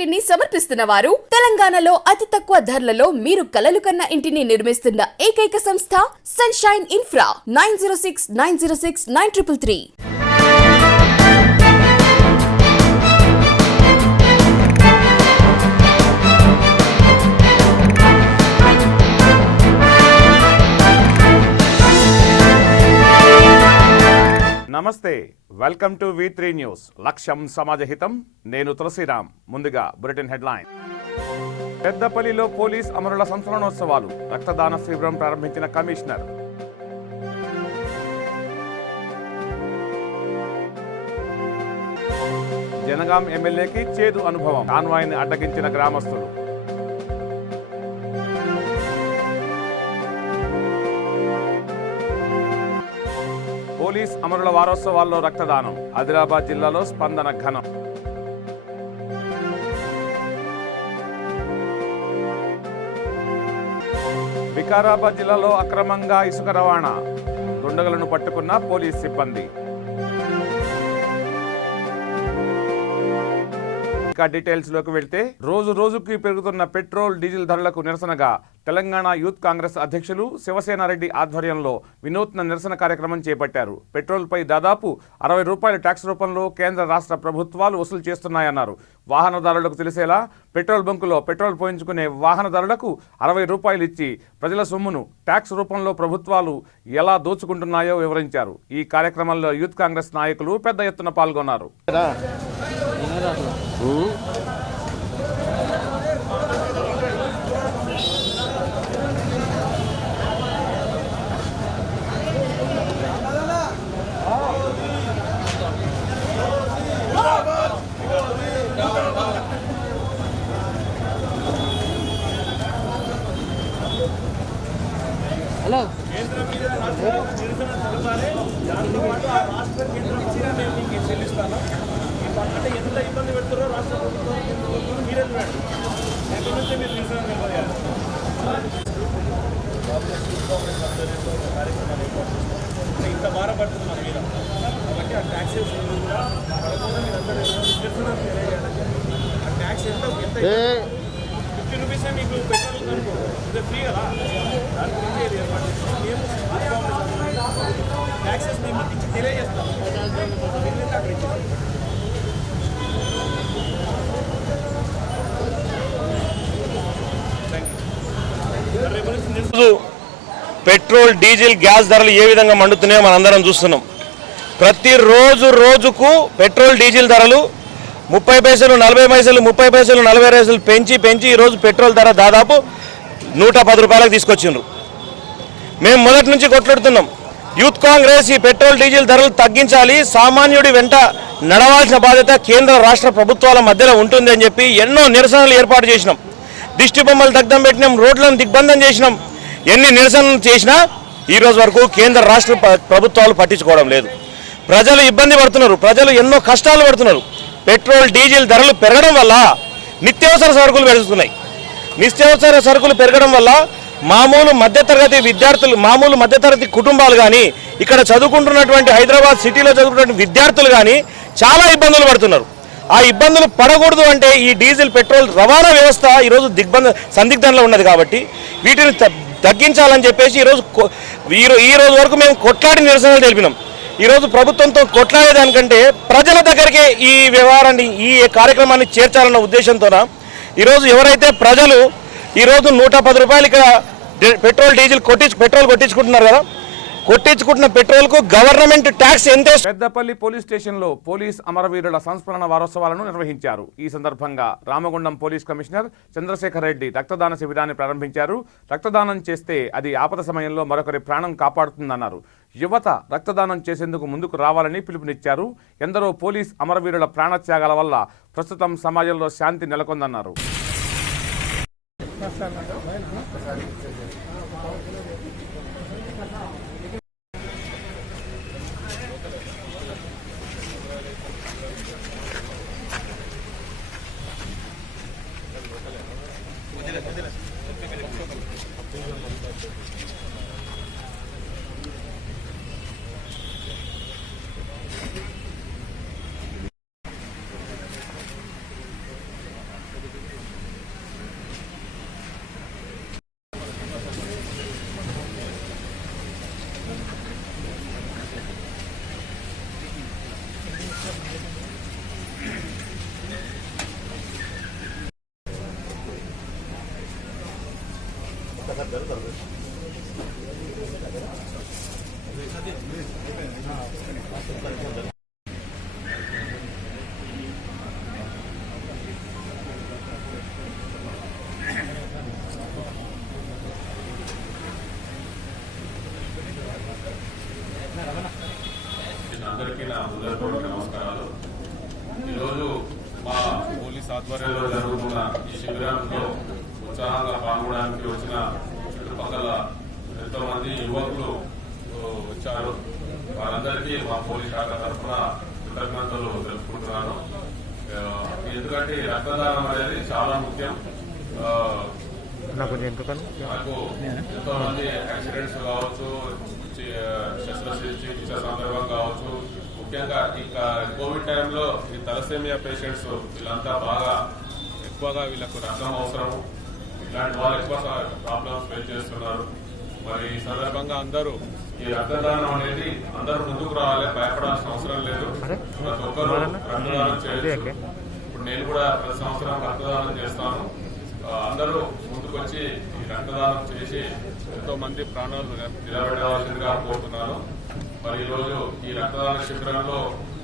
ఇంటిని సమర్పిస్తున్న వారు తెలంగాణలో అతి తక్కువ ధరలలో మీరు కలలు కన్న ఇంటిని నిర్మిస్తున్న ఏకైక సంస్థ సన్షైన్ ఇన్ఫ్రా 9069069333. నమస్తే, వెల్కమ్ టు V3 న్యూస్. లక్ష్యం సమాజహితం. నేను తులసిరామ్. ముందుగా బులెటిన్ హెడ్లైన్. పెద్దపల్లిలో పోలీస్ అమరుల సంస్మరణోత్సవాలు, రక్తదాన శిబిరం ప్రారంభించిన కమిషనర్. జనగాం ఎమ్మెల్యేకి చేదు అనుభవం, కాన్వాయ్ని అడ్డగించిన గ్రామస్తులు. పోలీస్ అమరుల వారోత్సవాల్లో రక్తదానం, ఆదిలాబాద్ జిల్లాలో స్పందన ఘనం. వికారాబాద్ జిల్లాలో అక్రమంగా ఇసుక రవాణా, దుండగులను పట్టుకున్న పోలీస్ సిబ్బంది. డీటెయిల్స్ లోకి వెళ్తే, రోజు రోజుకి పెరుగుతున్న పెట్రోల్ డీజిల్ ధరలకు నిరసనగా తెలంగాణ యూత్ కాంగ్రెస్ అధ్యక్షులు శివసేన రెడ్డి ఆధ్వర్యంలో వినూత్న నిరసన కార్యక్రమం చేపట్టారు. పెట్రోల్ పై దాదాపు 60 రూపాయల ట్యాక్స్ రూపంలో కేంద్ర రాష్ట్ర ప్రభుత్వాలు వసూలు చేస్తున్నాయన్నారు. వాహనదారులకు తెలిసేలా పెట్రోల్ బంకులో పెట్రోల్ పోయించుకునే వాహనదారులకు 60 రూపాయలు ఇచ్చి ప్రజల సొమ్మును ట్యాక్స్ రూపంలో ప్రభుత్వాలు ఎలా దోచుకుంటున్నాయో వివరించారు. ఈ కార్యక్రమంలో యూత్ కాంగ్రెస్ నాయకులు పెద్ద ఎత్తున పాల్గొన్నారు. హలో చెల్లిస్తాను. అంటే ఎంత ఇబ్బంది పెడుతారో రాష్ట్ర ప్రభుత్వం మీరే చూడండి. ఎక్కడి నుంచి మీరు నిరసన నిలబడారు. ఇంత భారం పడుతుంది మన మీద. కాబట్టి ఆ ట్యాక్సెస్ కూడా పడకుండా మీరు అందరూ నిరసన తెలియజేయాలి. ఆ ట్యాక్స్ ఎంత 50 రూపీసే మీకు పెట్రోల్ అనుకో, ఇది ఫ్రీ కదా. దాని గురించి ఇది ఏర్పాటు చేస్తాం. మేము ట్యాక్సెస్ మేము ఇచ్చి తెలియజేస్తాం. అక్కడ ఇచ్చేస్తాం. పెట్రోల్ డీజిల్ గ్యాస్ ధరలు ఏ విధంగా మండుతున్నాయో మనందరం చూస్తున్నాం. ప్రతిరోజు రోజుకు పెట్రోల్ డీజిల్ ధరలు 30 పైసలు 40 పైసలు 30 పైసలు 40 పైసలు పెంచి ఈరోజు పెట్రోల్ ధర దాదాపు 110 రూపాయలకు తీసుకొచ్చిండ్రు. మేము మొదటి నుంచి కొట్లాడుతున్నాం. యూత్ కాంగ్రెస్ ఈ పెట్రోల్ డీజిల్ ధరలు తగ్గించాలి, సామాన్యుడి వెంట నడవాల్సిన బాధ్యత కేంద్ర రాష్ట్ర ప్రభుత్వాల మధ్యలో ఉంటుంది అని చెప్పి ఎన్నో నిరసనలు ఏర్పాటు చేసినాం. దిష్టి బొమ్మలు దగ్ధం పెట్టినాం, రోడ్లను దిగ్బంధం చేసినాం. ఎన్ని నిరసనలు చేసినా ఈరోజు వరకు కేంద్ర రాష్ట్ర ప్రభుత్వాలు పట్టించుకోవడం లేదు. ప్రజలు ఇబ్బంది పడుతున్నారు, ప్రజలు ఎన్నో కష్టాలు పడుతున్నారు. పెట్రోల్ డీజిల్ ధరలు పెరగడం వల్ల నిత్యావసర సరుకులు పెరుగుతున్నాయి. నిత్యావసర సరుకులు పెరగడం వల్ల మామూలు మధ్యతరగతి విద్యార్థులు, మామూలు మధ్యతరగతి కుటుంబాలు కానీ, ఇక్కడ చదువుకుంటున్నటువంటి హైదరాబాద్ సిటీలో చదువుకున్నటువంటి విద్యార్థులు కానీ చాలా ఇబ్బందులు పడుతున్నారు. ఆ ఇబ్బందులు పడకూడదు అంటే ఈ డీజిల్ పెట్రోల్ రవాణా వ్యవస్థ ఈరోజు సందిగ్ధంలో ఉన్నది. కాబట్టి వీటిని తగ్గించాలని చెప్పేసి ఈరోజు వరకు మేము కొట్లాడి నిరసనలు తెలిపినాం. ఈరోజు ప్రభుత్వంతో కొట్లాడేదానికంటే ప్రజల దగ్గరికి ఈ వ్యవహారాన్ని, ఈ కార్యక్రమాన్ని చేర్చాలన్న ఉద్దేశంతోన ఈరోజు ఎవరైతే ప్రజలు ఈరోజు 110 రూపాయలు ఇక్కడ పెట్రోల్ డీజిల్ పెట్రోల్ కొట్టించుకుంటున్నారు కదా, కొట్టించుకుంటున్న పెట్రోల్ కు గవర్నమెంట్ ట్యాక్స్ ఎంత. పెద్దపల్లి పోలీస్ స్టేషన్ లో పోలీస్ అమరవీరుల సంస్మరణ వారోత్సవాలను నిర్వహించారు. ఈ సందర్భంగా రామగుండం పోలీస్ కమిషనర్ చంద్రశేఖర్ రెడ్డి రక్తదాన శిబిరాన్ని ప్రారంభించారు. రక్తదానం చేస్తే అది ఆపద సమయంలో మరొకరి ప్రాణం కాపాడుతుందన్నారు. యువత రక్తదానం చేసేందుకు ముందుకు రావాలని పిలుపునిచ్చారు. ఎందరో పోలీస్ అమరవీరుల ప్రాణత్యాగాల వల్ల ప్రస్తుతం సమాజంలో శాంతి నెలకొందన్నారు. అందరికీ నా హృదయపూర్వక నమస్కారాలు. ఈరోజు మా పోలీస్ ఆధ్వర్యంలో జరుగుతున్న ఈ శిబిరంలో ఉత్సాహంగా పాల్గొనడానికి వచ్చిన చుట్టుపక్కల ఎంతో మంది యువకులు వచ్చారు. వారందరికీ మా పోలీస్ శాఖ తరఫున కృతజ్ఞతలు తెలుపుకుంటున్నాను. ఎందుకంటే ఈ రక్తదానం అనేది చాలా ముఖ్యం. నాకు ఎంతో మంది యాక్సిడెంట్స్ కావచ్చు, శస్త్రచికిత్స సందర్భం కావచ్చు, ముఖ్యంగా ఈ కోవిడ్ టైంలో ఈ తలసేమియా పేషెంట్స్ వీళ్ళంతా బాగా ఎక్కువగా వీళ్ళకు రక్తం అవసరం. ఇలాంటి వాళ్ళు ఎక్కువ ప్రాబ్లమ్స్ ఫేస్ చేస్తున్నారు. మరి ఈ సందర్భంగా అందరూ ఈ రక్తదానం అనేది అందరూ ముందుకు రావాలి, భయపడాల్సిన అవసరం లేదు. ప్రతి ఒక్కరు రక్తదానం చేయొచ్చు. ఇప్పుడు నేను కూడా ప్రతి సంవత్సరం రక్తదానం చేస్తాను. అందరూ ముందుకొచ్చి ఈ రక్తదానం చేసి ఎంతో మంది ప్రాణాలు నిలబెట్టవలసిందిగా కోరుతున్నాను. మరి ఈరోజు ఈ రక్తదాన శిబిరంలో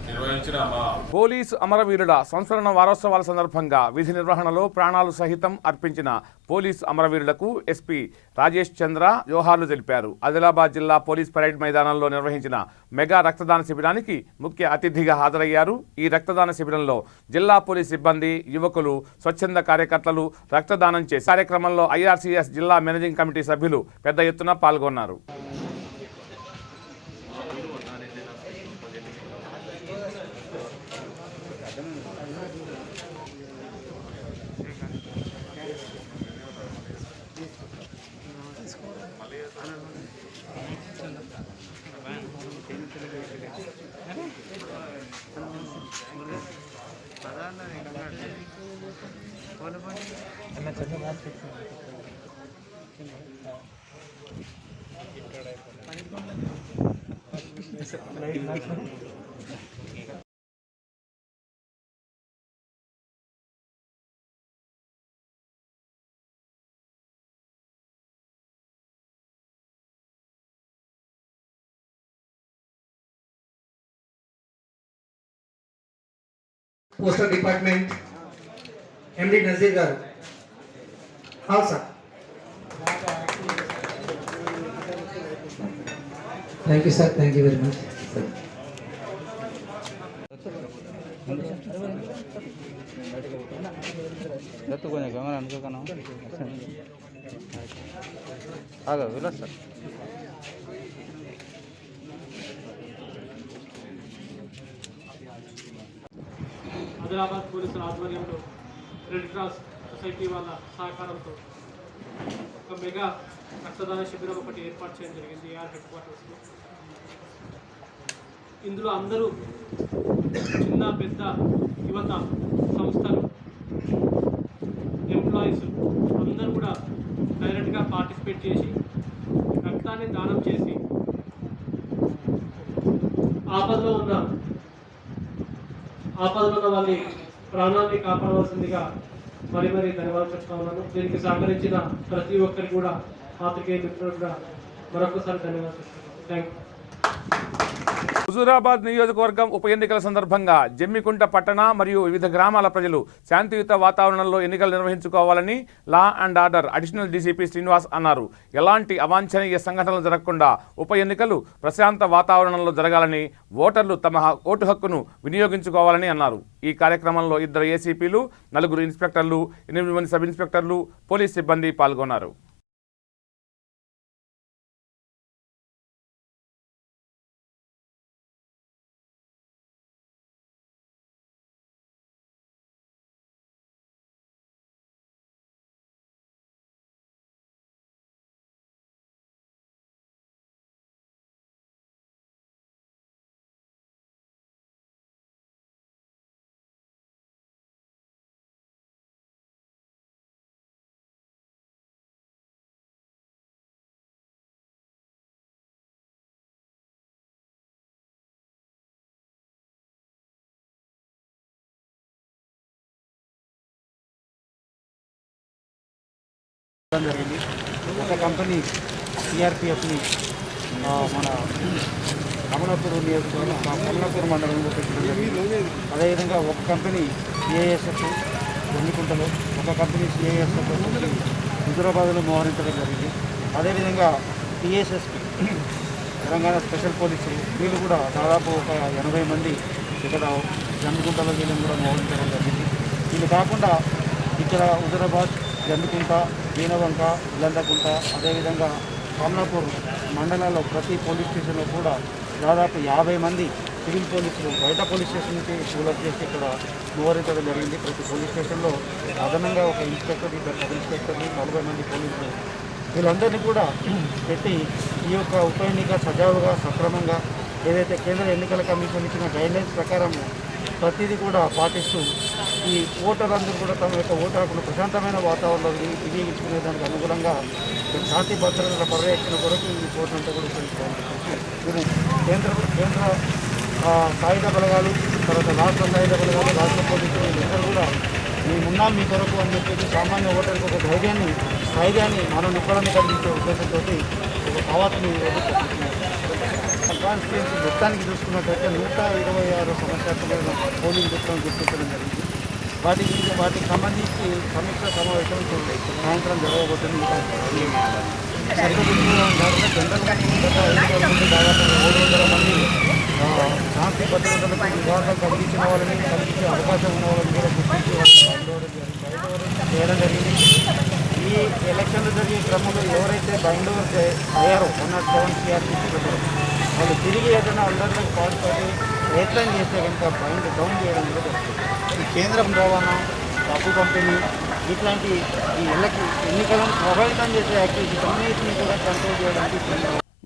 నిర్వహించిన మా పోలీసు అమరవీరుల సంస్మరణ వారోత్సవాల సందర్భంగా విధి నిర్వహణలో ప్రాణాలు సహితం అర్పించిన పోలీసు అమరవీరులకు ఎస్పీ రాజేష్ చంద్ర జోహార్లు తెలిపారు. ఆదిలాబాద్ జిల్లా పోలీస్ పరేడ్ మైదానంలో నిర్వహించిన మెగా రక్తదాన శిబిరానికి ముఖ్య అతిథిగా హాజరయ్యారు. ఈ రక్తదాన శిబిరంలో జిల్లా పోలీస్ సిబ్బంది, యువకులు, స్వచ్ఛంద కార్యకర్తలు రక్తదానం చేసి కార్యక్రమంలో ఐఆర్సీఎస్ జిల్లా మేనేజింగ్ కమిటీ సభ్యులు పెద్ద ఎత్తున పాల్గొన్నారు. పోస్టల్ డిపార్ట్మెంట్ ఎండి నజీర్ గారు. అవును sir. Thank you sir, thank you very much. కొంచెం కెమెరా అనుకోకనా వెళ్ళ సార్. ఆదిలాబాద్ పోలీసుల ఆధ్వర్యంలో రెడ్ క్రాస్ సొసైటీ వాళ్ళ సహకారంతో ఒక మెగా రక్తదాన శిబిరం ఒకటి ఏర్పాటు చేయడం జరిగింది ఏఆర్ హెడ్ క్వార్టర్స్లో. ఇందులో అందరూ చిన్న పెద్ద యువత, సంస్థలు, ఎంప్లాయీస్ అందరూ కూడా డైరెక్ట్గా పార్టిసిపేట్ చేసి రక్తాన్ని దానం చేసి ఆపదలో ఉన్న వాళ్ళ ప్రాణాన్ని కాపాడవలసిందిగా మరీ ధన్యవాదాలు చెప్తా ఉన్నాను. దీనికి సహకరించిన ప్రతి ఒక్కరికి కూడా పాత్రికేయ మిత్రులకు కూడా మరొకసారి ధన్యవాదాలు చెప్తున్నాను. Thank you. హుజూరాబాద్ నియోజకవర్గం ఉప ఎన్నికల సందర్భంగా జమ్మికుంట పట్టణ మరియు వివిధ గ్రామాల ప్రజలు శాంతియుత వాతావరణంలో ఎన్నికలు నిర్వహించుకోవాలని law and order additional DCP Srinivas అన్నారు. ఎలాంటి అవాంఛనీయ సంఘటనలు జరగకుండా ఉప ఎన్నికలు ప్రశాంత వాతావరణంలో జరగాలని, ఓటర్లు తమ ఓటు హక్కును వినియోగించుకోవాలని అన్నారు. ఈ కార్యక్రమంలో 2 ఏసీపీలు, 4 ఇన్స్పెక్టర్లు, 8 మంది సబ్ ఇన్స్పెక్టర్లు, పోలీస్ సిబ్బంది పాల్గొన్నారు. జరిగింది. ఒక కంపెనీ సిఆర్పిఎఫ్ని మన కమలాపూర్ నియోజకవర్గం కమలాపూర్ మండలంలో పెట్టడం జరిగింది. అదేవిధంగా ఒక కంపెనీ సిఐఎస్ఎఫ్ ఎన్నికుంటలో, ఒక కంపెనీ సిఐఎస్ఎఫ్ హైదరాబాద్లో మోహరించడం జరిగింది. అదేవిధంగా టీఎస్ఎస్పి తెలంగాణ స్పెషల్ పోలీసులు వీళ్ళు కూడా దాదాపు ఒక 80 మంది ఇక్కడ జమ్మికుంటలో వీళ్ళని కూడా మోహరించడం జరిగింది. వీళ్ళు కాకుండా ఇక్కడ హుజరాబాద్, జమ్మికుంట, వీణవంక, ఇలందకుంట, అదేవిధంగా కమలాపూర్ మండలాల్లో ప్రతి పోలీస్ స్టేషన్లో కూడా దాదాపు 50 మంది సివిల్ పోలీసులు బయట పోలీస్ స్టేషన్ నుంచి పూలప్ చేసి ఇక్కడ మోహరించడం జరిగింది. ప్రతి పోలీస్ స్టేషన్లో అదనంగా ఒక ఇన్స్పెక్టర్, 2 సబ్ ఇన్స్పెక్టర్లు, 40 మంది పోలీసులు వీళ్ళందరినీ కూడా పెట్టి ఈ యొక్క ఉప ఎన్నిక సజావుగా సక్రమంగా ఏదైతే కేంద్ర ఎన్నికల కమిషన్ ఇచ్చిన గైడ్లైన్స్ ప్రకారం ప్రతిదీ కూడా పాటిస్తూ ఈ ఓటర్లందరూ కూడా తమ యొక్క ఓటు హక్కును ప్రశాంతమైన వాతావరణంలో వినియోగించుకునే దానికి అనుగుణంగా శాంతి భద్రతల పర్యవేక్షణ కొరకు ఈ కోర్టునంతా కూడా ఉపయోగించుకోవాలి. కేంద్ర సాయుధ బలగాలు, తర్వాత రాష్ట్ర సాయుధ బలగాలు, రాష్ట్ర పోలీసులు వీళ్ళందరూ కూడా మేమున్నాం మీ కొరకు అని చెప్పేసి సామాన్య ఓటర్లకు ఒక ధైర్యాన్ని మనం నింపడాన్ని కలిగించే ఉద్దేశంతో ఒక కవాతుని కాన్స్టిట్యున్సీ మొత్తానికి చూసుకున్నట్లయితే 126 సమస్యాత్మకమైన పోలింగ్ బూత్లను గుర్తించడం జరిగింది. వాటికి సంబంధించి సమీక్ష సమావేశం సాయంత్రం జరగబోతుంది. జనరల్గా దాదాపు 700 మంది శాంతి భద్రతలకు వివాదాలు కలిగించిన వాళ్ళని కలిగించే అవకాశం ఉన్న వాళ్ళని కూడా గుర్తించి చేయడం జరిగింది. ఈ ఎలక్షన్లు జరిగే క్రమంలో ఎవరైతే బైండ్ ఓవర్ అయ్యారో 107 సిఆర్పిసి పెట్టారు వాళ్ళు తిరిగి ఏదైనా అందరిలో పాల్పడి ప్రయత్నం చేస్తే కనుక బైండ్ డౌన్ చేయడం కూడా జరుగుతుంది. ఈ కేంద్రం రవాణా, డబ్బు పంపిణీ ఇట్లాంటి ఈ ఎన్నికలను ప్రభావితం చేసే యాక్టివిటీస్ అన్నింటినీ కూడా కంట్రోల్ చేయడానికి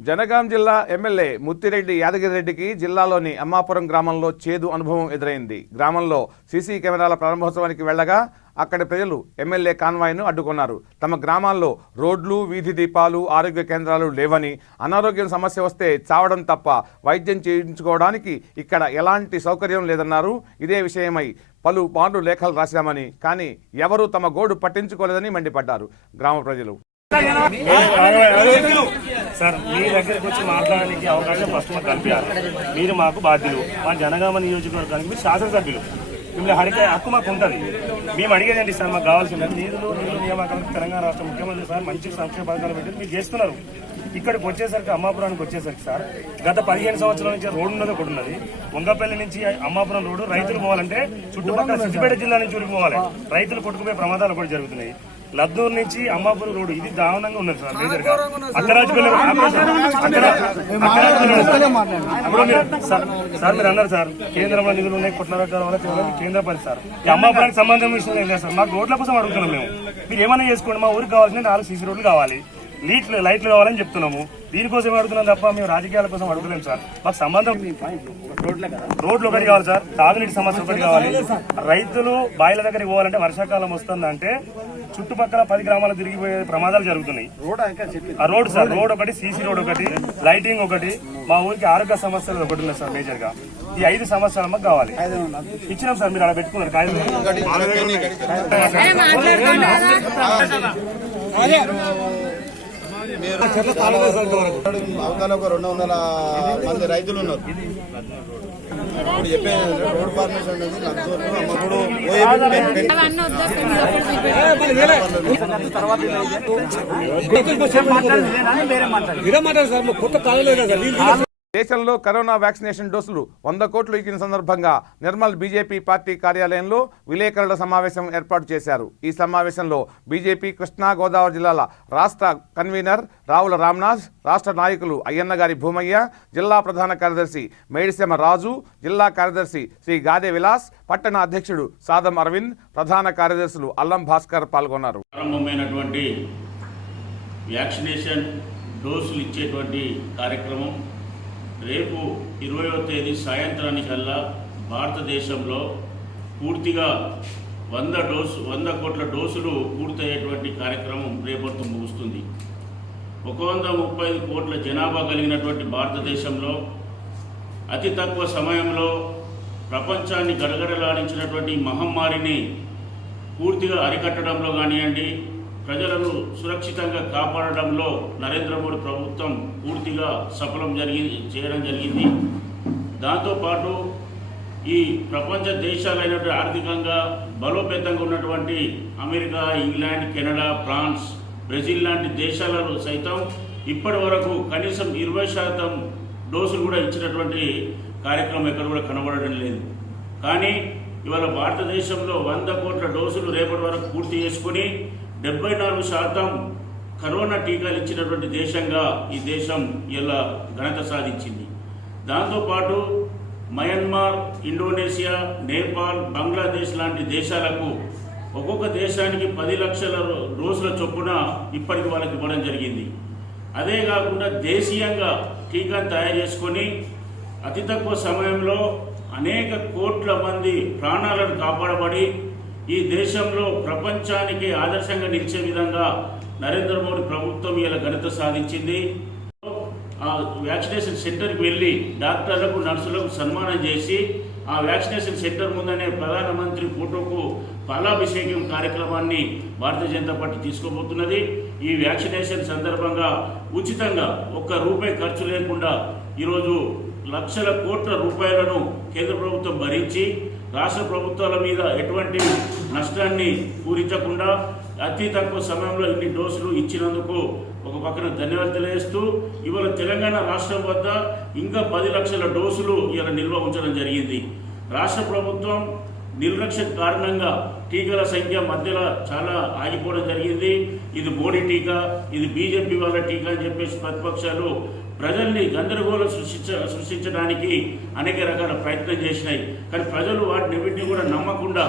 జనగాం జిల్లా ఎమ్మెల్యే ముత్తిరెడ్డి యాదగిరిరెడ్డికి జిల్లాలోని అమ్మాపురం గ్రామంలో చేదు అనుభవం ఎదురైంది. గ్రామంలో సీసీ కెమెరాల ప్రారంభోత్సవానికి వెళ్లగా అక్కడి ప్రజలు ఎమ్మెల్యే కాన్వాయ్ను అడ్డుకున్నారు. తమ గ్రామాల్లో రోడ్లు, వీధి దీపాలు, ఆరోగ్య కేంద్రాలు లేవని, అనారోగ్యం సమస్య వస్తే చావడం తప్ప వైద్యం చేయించుకోవడానికి ఇక్కడ ఎలాంటి సౌకర్యం లేదన్నారు. ఇదే విషయమై పలు మార్లు లేఖలు రాశామని, కానీ ఎవరూ తమ గోడు పట్టించుకోలేదని మండిపడ్డారు గ్రామ ప్రజలు. సార్ మీ దగ్గరికి వచ్చి మాట్లాడడానికి అవకాశం ఫస్ట్ మాకు కల్పించాలి. మీరు మాకు బాధ్యులు. మా జనగామ నియోజకవర్గానికి మీరు శాసనసభ్యులు. మిమ్మల్ని అడిగే హక్కు మాకు ఉంటుంది. మేము అడిగేదండి సార్, మాకు కావాల్సింది నిధులు నియామకాలకు తెలంగాణ రాష్ట్ర ముఖ్యమంత్రి సార్ మంచి సంక్షేమ పథకాలు పెట్టి మీరు చేస్తున్నారు. ఇక్కడికి వచ్చేసరికి అమ్మాపురానికి వచ్చేసరికి సార్ గత 15 సంవత్సరాల నుంచి రోడ్డు ఉన్నది ఒకటి ఉన్నది. వంగపల్లి నుంచి అమ్మాపురం రోడ్డు రైతులు పోవాలంటే చుట్టుపక్కల సిద్దిపేట జిల్లా నుంచి ఊరికి పోవాలి. రైతులు కొట్టుకుపోయే ప్రమాదాలు కూడా జరుగుతున్నాయి. లద్దూరు నుంచి అమ్మాపురం రోడ్డు ఇది దారుణంగా ఉన్నది సార్. మేజర్ గా అత్తరాజుపల్లి సార్ మీరు అన్నారు సార్ కేంద్రంలో నిధులు ఉన్నాయి, కొట్లాడటాల వల్ల కేంద్ర పని సార్. ఈ అమ్మాపురానికి సంబంధం విషయం ఏం లేదు సార్. మాకు రోడ్ల కోసం అడుగుతున్నాం మేము. మీరు ఏమైనా చేసుకోండి. మా ఊరికి కావాల్సిన 4 సీసీ రోడ్లు కావాలి, లైట్లు కావాలని చెప్తున్నాము. దీనికోసం అడుగుతున్నాం తప్ప మేము రాజకీయాల కోసం అడుగులేము సార్. మాకు సంబంధం రోడ్లు ఒకటి కావాలి సార్, తాగునీటి సమస్య ఒకటి కావాలి. రైతులు బాయిల దగ్గరికి పోవాలంటే వర్షాకాలం వస్తుందంటే చుట్టుపక్కల 10 గ్రామాలు తిరిగిపోయే ప్రమాదాలు జరుగుతున్నాయి. ఆ రోడ్ సార్, రోడ్ ఒకటి, సీసీ రోడ్ ఒకటి, లైటింగ్ ఒకటి, మా ఊరికి ఆరోగ్య సమస్యలు ఒకటి ఉన్నాయి సార్. మేజర్ గా ఈ 5 సమస్యలు మాకు కావాలి. ఇచ్చినాం సార్, మీరు అలా పెట్టుకున్నారు కాయలు. అవతల ఒక 200 మంది రైతులు ఉన్నారు. ఇప్పుడు చెప్పే రోడ్ ఫార్మేషన్ అనేది దేశంలో కరోనా వ్యాక్సినేషన్ డోసులు 100 కోట్లు ఇచ్చిన సందర్భంగా నిర్మల్ బీజేపీ పార్టీ కార్యాలయంలో విలేకరుల సమావేశం ఏర్పాటు చేశారు. ఈ సమావేశంలో బీజేపీ కృష్ణా గోదావరి జిల్లాల రాష్ట్ర కన్వీనర్ రావుల రామ్నాథ్, రాష్ట్ర నాయకులు అయ్యన్నగారి భూమయ్య, జిల్లా ప్రధాన కార్యదర్శి మేడిసెమ రాజు, జిల్లా కార్యదర్శి శ్రీ గాదే విలాస్, పట్టణ అధ్యక్షుడు సాదం అరవింద్, ప్రధాన కార్యదర్శులు అల్లం భాస్కర్ పాల్గొన్నారు. ప్రారంభమైనటువంటి వ్యాక్సినేషన్ డోసులు ఇచ్చేటువంటి కార్యక్రమం రేపు 20వ తేదీ సాయంత్రానికల్లా భారతదేశంలో పూర్తిగా 100 కోట్ల డోసులు పూర్తయ్యేటువంటి కార్యక్రమం రేపటితో ముగుస్తుంది. 135 కోట్ల జనాభా కలిగినటువంటి భారతదేశంలో అతి తక్కువ సమయంలో ప్రపంచాన్ని గడగడలాడించినటువంటి మహమ్మారిని పూర్తిగా అరికట్టడంలో కానివ్వండి, ప్రజలను సురక్షితంగా కాపాడడంలో నరేంద్ర మోడీ ప్రభుత్వం పూర్తిగా సఫలం చేయడం జరిగింది. దాంతోపాటు ఈ ప్రపంచ దేశాలైనటువంటి ఆర్థికంగా బలోపేతంగా ఉన్నటువంటి America, England, Canada, France, Brazil లాంటి దేశాలలో సైతం ఇప్పటి వరకు కనీసం 20% డోసులు కూడా ఇచ్చినటువంటి కార్యక్రమం ఎక్కడ కూడా కనబడడం లేదు. కానీ ఇవాళ భారతదేశంలో 100 కోట్ల డోసులు రేపటి వరకు పూర్తి చేసుకుని 74% కరోనా టీకాలు ఇచ్చినటువంటి దేశంగా ఈ దేశం ఇలా ఘనత సాధించింది. దాంతోపాటు మయన్మార్, ఇండోనేషియా, నేపాల్, బంగ్లాదేశ్ లాంటి దేశాలకు ఒక్కొక్క దేశానికి 10 లక్షల డోసుల చొప్పున ఇప్పటికి వాళ్ళకి ఇవ్వడం జరిగింది. అదే కాకుండా దేశీయంగా టీకాను తయారు చేసుకొని అతి తక్కువ సమయంలో అనేక కోట్ల మంది ప్రాణాలను కాపాడబడి ఈ దేశంలో ప్రపంచానికి ఆదర్శంగా నిలిచే విధంగా నరేంద్ర మోడీ ప్రభుత్వం ఇలా ఘనత సాధించింది. ఆ వ్యాక్సినేషన్ సెంటర్కి వెళ్ళి డాక్టర్లకు, నర్సులకు సన్మానం చేసి ఆ వ్యాక్సినేషన్ సెంటర్ ముందనే ప్రధానమంత్రి ఫోటోకు పాలాభిషేకం కార్యక్రమాన్ని భారతీయ జనతా పార్టీ తీసుకోబోతున్నది. ఈ వ్యాక్సినేషన్ సందర్భంగా ఉచితంగా ₹1 ఖర్చు లేకుండా ఈరోజు లక్షల కోట్ల రూపాయలను కేంద్ర ప్రభుత్వం భరించి రాష్ట్ర ప్రభుత్వాల మీద ఎటువంటి నష్టాన్ని పూరించకుండా అతి తక్కువ సమయంలో ఇన్ని డోసులు ఇచ్చినందుకు ఒక పక్కన ధన్యవాదాలు తెలియజేస్తూ ఇవాళ తెలంగాణ రాష్ట్రం వద్ద ఇంకా 10 లక్షల డోసులు ఇలా నిల్వ ఉంచడం జరిగింది. రాష్ట్ర ప్రభుత్వం నిర్లక్ష్యం కారణంగా టీకాల సంఖ్య మధ్యలో చాలా ఆగిపోవడం జరిగింది. ఇది మోడీ టీకా, ఇది బీజేపీ వాళ్ళ టీకా అని చెప్పేసి ప్రతిపక్షాలు ప్రజల్ని గందరగోళం సృష్టించడానికి అనేక రకాల ప్రయత్నం చేసినాయి. కానీ ప్రజలు వాటిని కూడా నమ్మకుండా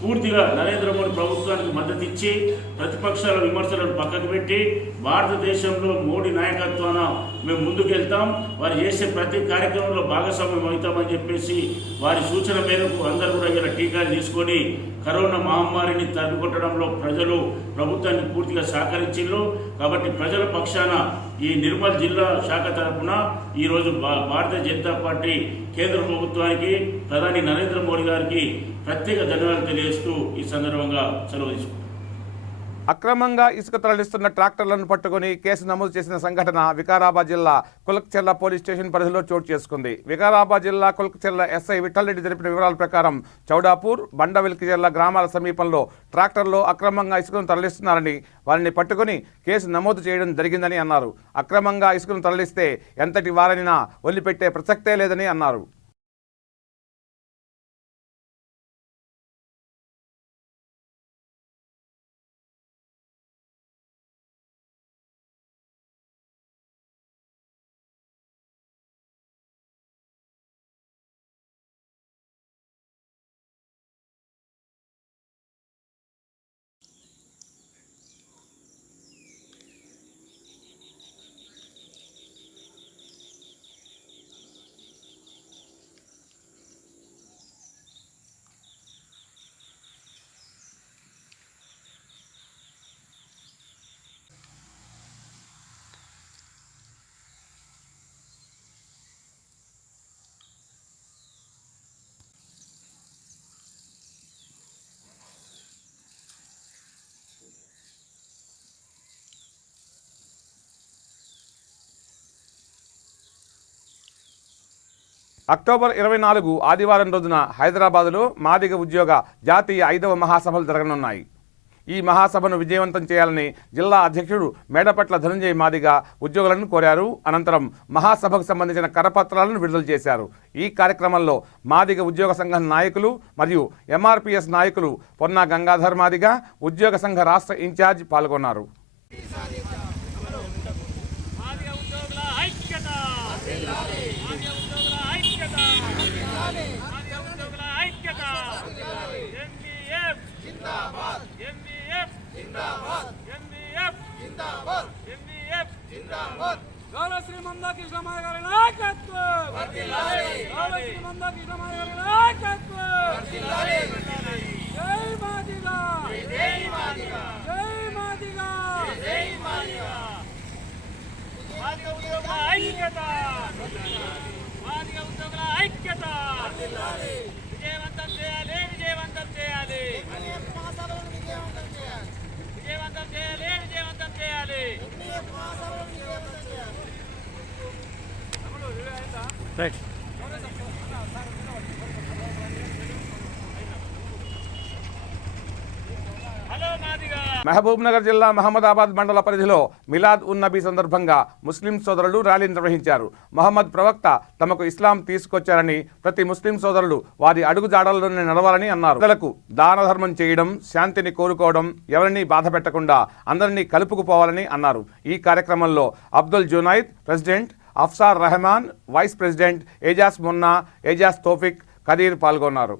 పూర్తిగా నరేంద్ర మోడీ ప్రభుత్వానికి మద్దతు ఇచ్చి ప్రతిపక్షాల విమర్శలను పక్కకు పెట్టి భారతదేశంలో మోడీ నాయకత్వాన మేము ముందుకెళ్తాం, వారు చేసే ప్రతి కార్యక్రమంలో భాగస్వామ్యం అవుతామని చెప్పేసి వారి సూచన మేరకు అందరూ కూడా ఇలా టీకాలు తీసుకొని కరోనా మహమ్మారిని తరిమికొట్టడంలో ప్రజలు ప్రభుత్వాన్ని పూర్తిగా సహకరించారు. కాబట్టి ప్రజల పక్షాన ఈ నిర్మల్ జిల్లా శాఖ తరఫున ఈరోజు భారతీయ జనతా పార్టీ కేంద్ర ప్రభుత్వానికి, ప్రధాని నరేంద్ర మోడీ గారికి ప్రత్యేక ధన్యవాదాలు తెలియజేస్తూ ఈ సందర్భంగా సెలవు తీసుకుంటాం. అక్రమంగా ఇసుక తరలిస్తున్న ట్రాక్టర్లను పట్టుకుని కేసు నమోదు చేసిన సంఘటన వికారాబాద్ జిల్లా కులక్చెర్ల పోలీస్ స్టేషన్ పరిధిలో చోటు చేసుకుంది. వికారాబాద్ జిల్లా కులక్చెర్ల ఎస్ఐ విఠలరెడ్డి తెలిపిన వివరాల ప్రకారం చౌడాపూర్, బండవిల్కిచెర్ల గ్రామాల సమీపంలో ట్రాక్టర్లో అక్రమంగా ఇసుకను తరలిస్తున్నారని వారిని పట్టుకుని కేసు నమోదు చేయడం జరిగిందని అన్నారు. అక్రమంగా ఇసుకను తరలిస్తే ఎంతటి వారైనా వదిలిపెట్టే ప్రసక్తే లేదని అన్నారు. అక్టోబర్ 24 ఆదివారం రోజున హైదరాబాదులో మాదిగ ఉద్యోగ జాతీయ 5వ మహాసభలు జరగనున్నాయి. ఈ మహాసభను విజయవంతం చేయాలని జిల్లా అధ్యక్షుడు మేడపట్ల ధనంజయ మాదిగ ఉద్యోగులను కోరారు. అనంతరం మహాసభకు సంబంధించిన కరపత్రాలను విడుదల చేశారు. ఈ కార్యక్రమంలో మాదిగ ఉద్యోగ సంఘం నాయకులు మరియు ఎంఆర్పిఎస్ నాయకులు పొన్నా గంగాధర్ మాదిగ, ఉద్యోగ సంఘ రాష్ట్ర ఇన్ఛార్జ్ పాల్గొన్నారు. విజయవంతం చేయాలి. రైట్. మహబూబ్ నగర్ జిల్లా మహమ్మదాబాద్ మండల పరిధిలో మిలాద్ ఉన్ నబీ సందర్భంగా ముస్లిం సోదరులు ర్యాలీ నిర్వహించారు. మహమ్మద్ ప్రవక్త తమకు ఇస్లాం తీసుకొచ్చారని, ప్రతి ముస్లిం సోదరులు వారి అడుగుజాడల్లోనే నడవాలని అన్నారు. ప్రజలకు దాన ధర్మం చేయడం, శాంతిని కోరుకోవడం, ఎవరిని బాధ పెట్టకుండా అందరినీ కలుపుకుపోవాలని అన్నారు. ఈ కార్యక్రమంలో Abdul Junaid president, Afsar Rehman vice president, Ejaz Munna, Ejaz Tofik, Khadeer పాల్గొన్నారు.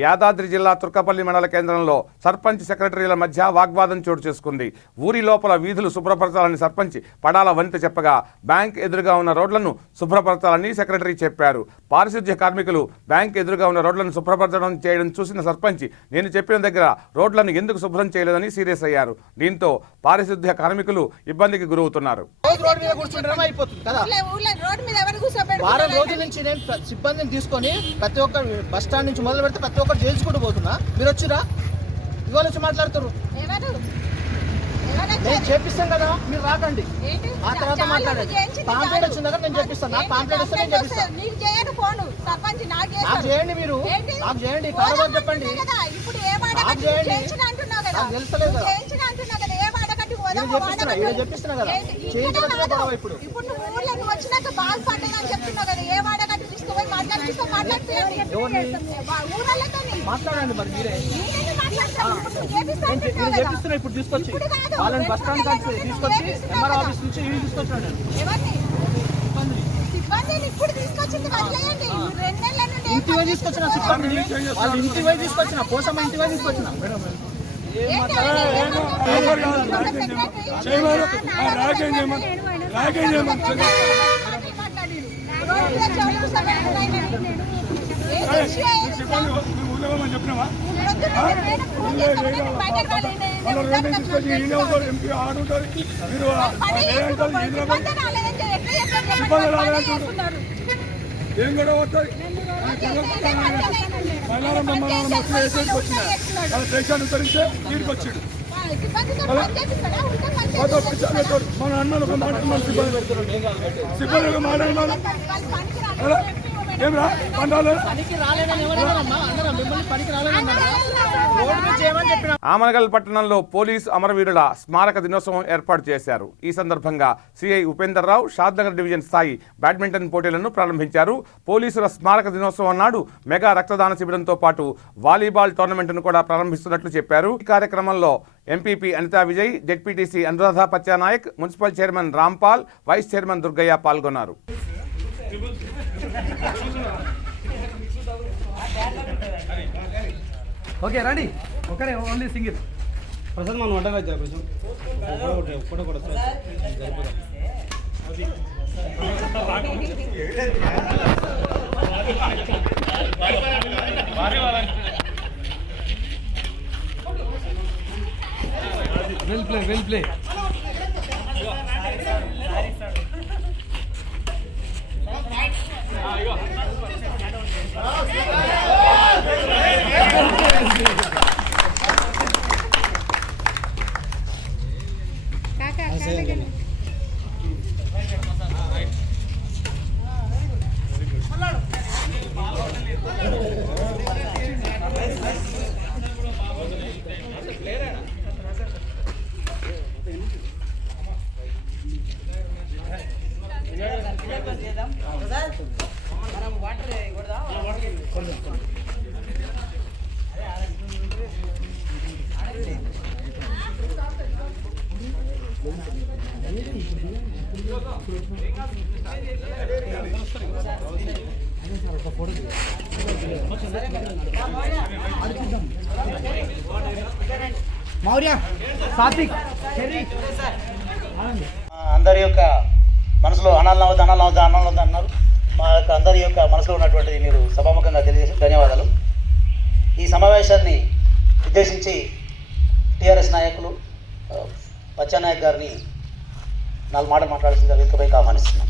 యాదాద్రి జిల్లా తుర్కపల్లి మండల కేంద్రంలో సర్పంచ్ సెక్రటరీల మధ్య వాగ్వాదం చోటు చేసుకుంది. ఊరి లోపల వీధులు శుభ్రపరచాలని సర్పంచ్ పడాల వనిత చెప్పగా, బ్యాంక్ ఎదురుగా ఉన్న రోడ్లను శుభ్రపరచాలని సెక్రటరీ చెప్పారు. పారిశుద్ధ్య కార్మికులు బ్యాంక్ ఎదురుగా ఉన్న రోడ్లను శుభ్రపరచడం చేయడం చూసిన సర్పంచ్, నేను చెప్పిన దగ్గర రోడ్లను ఎందుకు శుభ్రం చేయలేదని సీరియస్ అయ్యారు. దీంతో పారిశుద్ధ్య కార్మికులు ఇబ్బందికి గురవుతున్నారు. వారం రోజుల నుంచి నేను సిబ్బందిని తీసుకొని ప్రతి ఒక్క బస్ స్టాండ్ నుంచి మొదలు పెడితే ప్రతి ఒక్కరు చేయించుకుంటూ పోతున్నా. మీరు వచ్చిరా ఇవాళ వచ్చి మాట్లాడుతారు, నేను చేపిస్తాను కదా, మీరు రాకండి. ఆ తర్వాత మాట్లాడండి. పాంప్లెట్ వచ్చిన దగ్గర నేను చేపిస్తాను. నాకు పాంప్లెట్ వస్తే నేను చేపిస్తాను. నాకు చేయండి, మీరు నాకు చేయండి, కారణం చెప్పండి. నాకు చేయండి, నాకు తెలుస్తలేదు కదా, చెప్పిస్తున్నా కదా, చేయించడం ఇప్పుడు. వచ్చినాక బాగా పండుగ చెప్తున్నావు కదా, ఏ వాడకట్టు తీసుకుపోయి మాట్లాడండి. మరి మీరే చేపిస్తున్నా ఇప్పుడు తీసుకొచ్చి వాళ్ళని బస్ స్టాండ్ కలిసి తీసుకొచ్చి ఎంఆర్ ఆఫీస్ నుంచి ఇవి తీసుకొచ్చాను. ఇంటి వై తీసుకొచ్చిన సిబ్బంది, వాళ్ళు ఇంటి వై తీసుకొచ్చిన, పోసమ్మ ఇంటి వై తీసుకొచ్చిన. ఏం కూడా వస్తుంది దేశాన్ని ఉద్ధరిస్తే వీడికి వచ్చాడు. మన అన్నలు ఒక మాట సిబ్బంది ఒక మాట ఏం రా పండాలి. ఆమనగల్ పట్టణంలో పోలీసు అమరవీరుల స్మారక దినోత్సవం ఏర్పాటు చేశారు. ఈ సందర్భంగా సిఐ ఉపేందర్ రావు షాద్నగర్ డివిజన్ స్థాయి బ్యాడ్మింటన్ పోటీలను ప్రారంభించారు. పోలీసుల స్మారక దినోత్సవం నాడు మెగా రక్తదాన శిబిరంతో పాటు వాలీబాల్ టోర్నమెంట్ను కూడా ప్రారంభిస్తున్నట్లు చెప్పారు. ఈ కార్యక్రమంలో MPP Anita Vijay, ZPTC Anuradha Pachanayak, municipal chairman Rampal, vice chairman Durgaiah పాల్గొన్నారు. ఓకే రండి, ఒకరే ఓన్లీ సింగిల్ ప్రసాద్ మనం వంట కొంచెం కూడా కూడా వెల్ ప్లే అందరి యొక్క మనసులో అనాలనవద్దు అన్నారు. మా యొక్క అందరి యొక్క మనసులో ఉన్నటువంటిది మీరు సభాముఖంగా తెలియజేసి ధన్యవాదాలు. ఈ సమావేశాన్ని ఉద్దేశించి టీఆర్ఎస్ నాయకులు బచ్చానాయక్ గారిని 4 మాటలు మాట్లాడాల్సిందిగా వేదికపైకి ఆహ్వానిస్తున్నాం.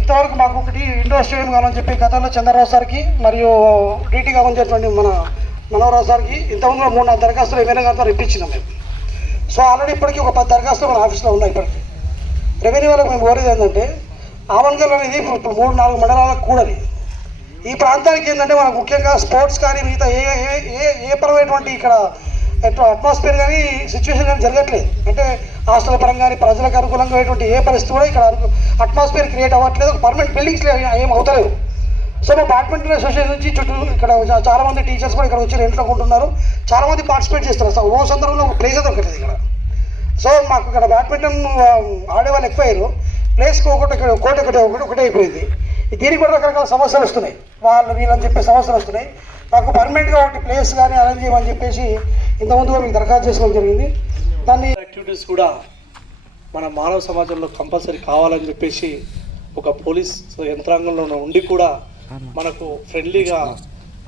ఇంతవరకు మాకు ఒకటి ఇండోర్ స్టేడియం కావాలని చెప్పి గతంలో చంద్రరావు సార్కి మరియు డీటీ కావాలని చెప్పండి మన మనోహరరావు సార్కి ఇంతకుముందు 3-4 దరఖాస్తులు ఎమ్మెల్యే గారితో ఇప్పించినాం మేము. సో ఆల్రెడీ ఇప్పటికీ ఒక 10 దరఖాస్తులు మన ఆఫీస్లో ఉన్నాయి. ఇప్పటికీ రెవెన్యూ వాళ్ళకి మేము కోరేది ఏంటంటే ఆవన్గల్ అనేది ఇప్పుడు 3-4 మండలాలకు కూడలి. ఈ ప్రాంతానికి ఏంటంటే మనకు ముఖ్యంగా స్పోర్ట్స్ కానీ మిగతా ఏ పరమైనటువంటి ఇక్కడ అట్మాస్ఫియర్ కానీ సిచ్యువేషన్ కానీ జరగట్లేదు. అంటే హాస్టల్ పరంగా కానీ ప్రజలకు అనుకూలంగా ఏ పరిస్థితి కూడా ఇక్కడ అట్మాస్ఫియర్ క్రియేట్ అవ్వట్లేదు. పర్మనెంట్ బిల్డింగ్స్ ఏం అవుతలేవు. సో మా బ్యాడ్మింటన్ అసోసియేషన్ నుంచి చుట్టూ ఇక్కడ చాలామంది టీచర్స్ కూడా ఇక్కడ వచ్చి రెంట్లో ఉంటున్నారు. చాలామంది పార్టిసిపేట్ చేస్తారు. అసలు ఓ సందర్భంలో ఒక ప్లేస్ దొరకలేదు ఇక్కడ. సో మాకు ఇక్కడ బ్యాడ్మింటన్ ఆడేవాళ్ళు ఎక్కువయ్యారు. ప్లేస్కి ఒకటే అయిపోయింది. దీనికి కూడా రకరకాల సమస్యలు వస్తున్నాయి. వీళ్ళని చెప్పే సమస్యలు వస్తున్నాయి. మాకు పర్మనెంట్గా ఒకటి ప్లేస్ కానీ అరేంజ్ చేయమని చెప్పేసి ఇంతకుముందు కూడా మీకు దరఖాస్తు చేసుకోవడం జరిగింది. దాన్ని యాక్టివిటీస్ కూడా మన మానవ సమాజంలో కంపల్సరీ కావాలని చెప్పేసి ఒక పోలీస్ యంత్రాంగంలో ఉండి కూడా మనకు ఫ్రెండ్లీగా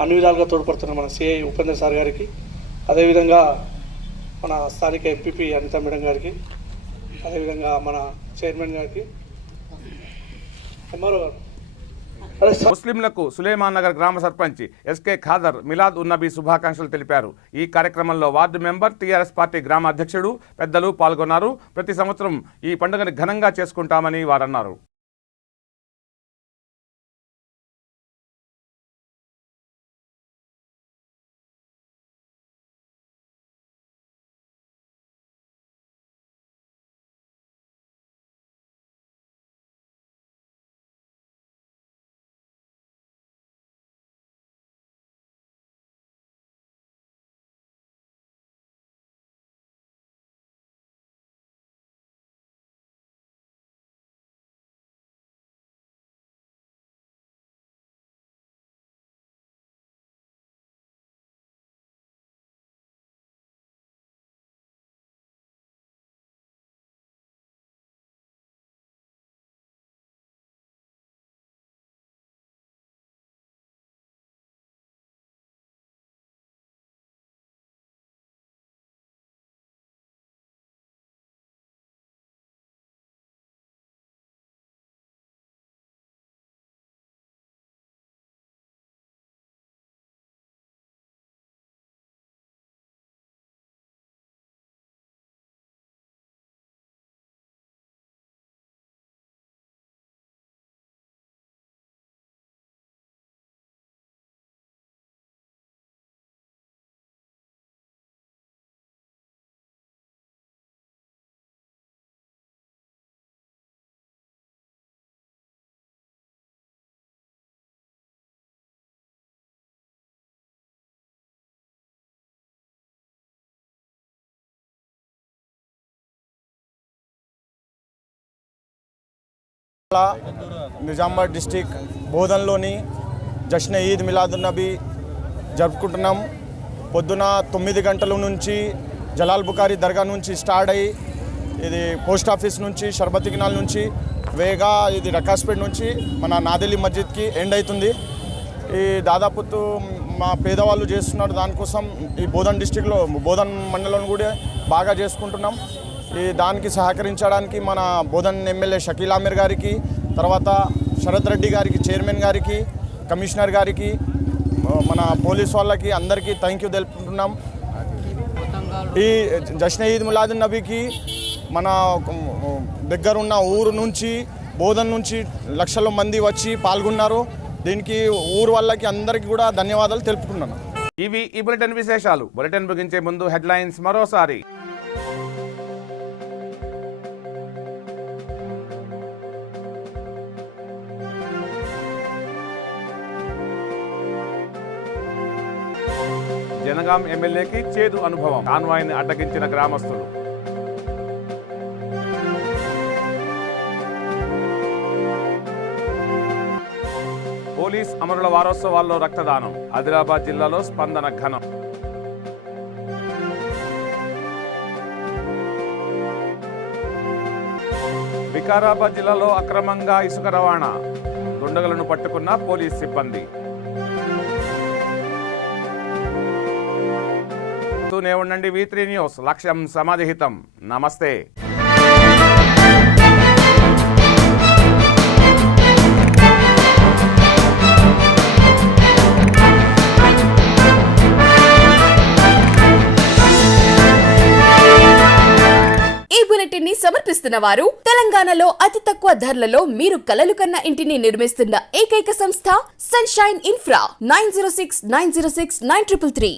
అన్ని విధాలుగా తోడ్పడుతున్న మన సిఐ ఉపేంద్ర సార్ గారికి, అదేవిధంగా మన స్థానిక ఎంపీపీ అనితా మేడం గారికి, అదేవిధంగా మన చైర్మన్ గారికి, ఎంఆర్ఓ గారు. ముస్లింలకు సులేమాన్ నగర్ గ్రామ సర్పంచ్ ఎస్కే ఖాదర్ మిలాద్ ఉన్నబీ శుభాకాంక్షలు తెలిపారు. ఈ కార్యక్రమంలో వార్డు మెంబర్, టీఆర్ఎస్ పార్టీ గ్రామ అధ్యక్షుడు, పెద్దలు పాల్గొన్నారు. ప్రతి సంవత్సరం ఈ పండుగను ఘనంగా చేసుకుంటామని వారన్నారు. నిజామాబాద్ డిస్టిక్ బోధన్లోని జశ్న ఈద్ మిలాదున్నబీ జరుపుకుంటున్నాం. పొద్దున 9 గంటల నుంచి జలాల్ బుఖారీ దర్గా నుంచి స్టార్ట్ అయ్యి ఇది పోస్ట్ ఆఫీస్ నుంచి షర్బతీ కినాల్ నుంచి వేగా ఇది రకాస్పేట్ నుంచి మన నాదెల్లి మస్జిద్కి ఎండ్ అవుతుంది. ఈ దాదాపు మా పేదవాళ్ళు చేస్తున్నారు. దానికోసం ఈ బోధన్ డిస్టిక్లో బోధన్ మండలం కూడా బాగా చేసుకుంటున్నాం. ఈ దానికి సహకరించడానికి మన బోధన్ ఎమ్మెల్యే షకీల్ ఆమీర్ గారికి, తర్వాత శరత్ రెడ్డి గారికి, చైర్మన్ గారికి, కమిషనర్ గారికి మన పోలీస్ వాళ్ళకి అందరికీ థ్యాంక్ యూ తెలుపుతున్నాం. ఈ జశ్న ఈద్ మిలాదున్ నబీకి మన దగ్గరున్న ఊరు నుంచి బోధన్ నుంచి లక్షల మంది వచ్చి పాల్గొన్నారు. దీనికి ఊరు వాళ్ళకి అందరికీ కూడా ధన్యవాదాలు తెలుపుతున్నాను. ఇవి ఈ బులెటిన్ విశేషాలు. బులెటిన్ ముగించే ముందు హెడ్లైన్స్ మరోసారి. జనగాం ఎమ్మెల్యేకి చేదు అనుభవం, కాన్వాయ్ని అడ్డగించిన గ్రామస్తులు. పోలీస్ అమరుల వారోత్సవాల్లో రక్తదానం, ఆదిలాబాద్ జిల్లాలో స్పందన ఘనం. వికారాబాద్ జిల్లాలో అక్రమంగా ఇసుక రవాణా, దుండగులను పట్టుకున్న పోలీస్ సిబ్బంది. చూస్తూనే ఉండండి V3 న్యూస్, లక్ష్యం సమాధిహితం. నమస్తే. ఈ బులెటిన్ ని సమర్పిస్తున్న వారు తెలంగాణలో అతి తక్కువ ధరలలో మీరు కలలు కన్న ఇంటిని నిర్మిస్తున్న ఏకైక సంస్థ సన్షైన్ ఇన్ఫ్రా. 9069069333.